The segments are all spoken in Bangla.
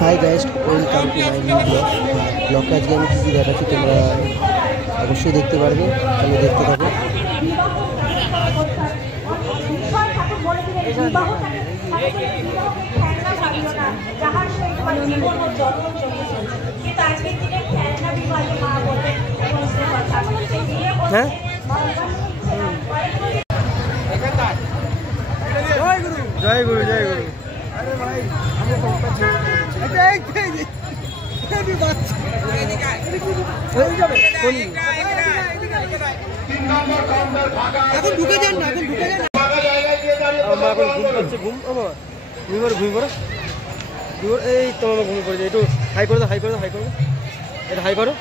Hi guys, welcome to my new blog. आज के আমি কি দেখাচ্ছি তোমরা অবশ্যই দেখতে পারবে। চলো দেখতে থাকো। হ্যাঁ, জয় গুরু জয় গুরু। अरे भाई हमें तो ঢুকে যান না, এখন ঢুকে যান। আমার এখন ঘুম পাচ্ছে, ঘুম আমার ঘুমিয়ে পড়ো। এই তোমার ঘুমিয়ে পড়েছে। একটু হাই করে দাও, হাই করে দাও, হাই করে দাও, এটা হাই করো,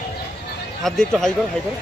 হাত দিয়ে একটু হাই করো, হাই করো।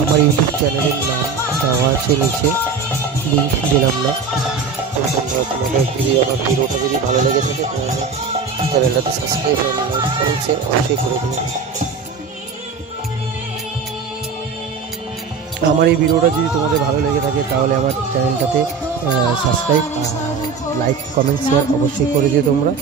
আমার ইউটিউব চ্যানেলের নাম দেওয়া আছে নিচে, লিঙ্ক দিলাম না। তো তোমরা তোমাদের যদি আমার ভিডিওটা যদি ভালো লেগে থাকে তাহলে চ্যানেলটাতে সাবস্ক্রাইব আর লাইক কমেন্ট শেয়ার অবশ্যই করে দিন। আমার এই ভিডিওটা যদি তোমাদের ভালো লেগে থাকে তাহলে আমার চ্যানেলটাতে সাবস্ক্রাইব আর লাইক কমেন্ট শেয়ার অবশ্যই করে দিও তোমরা।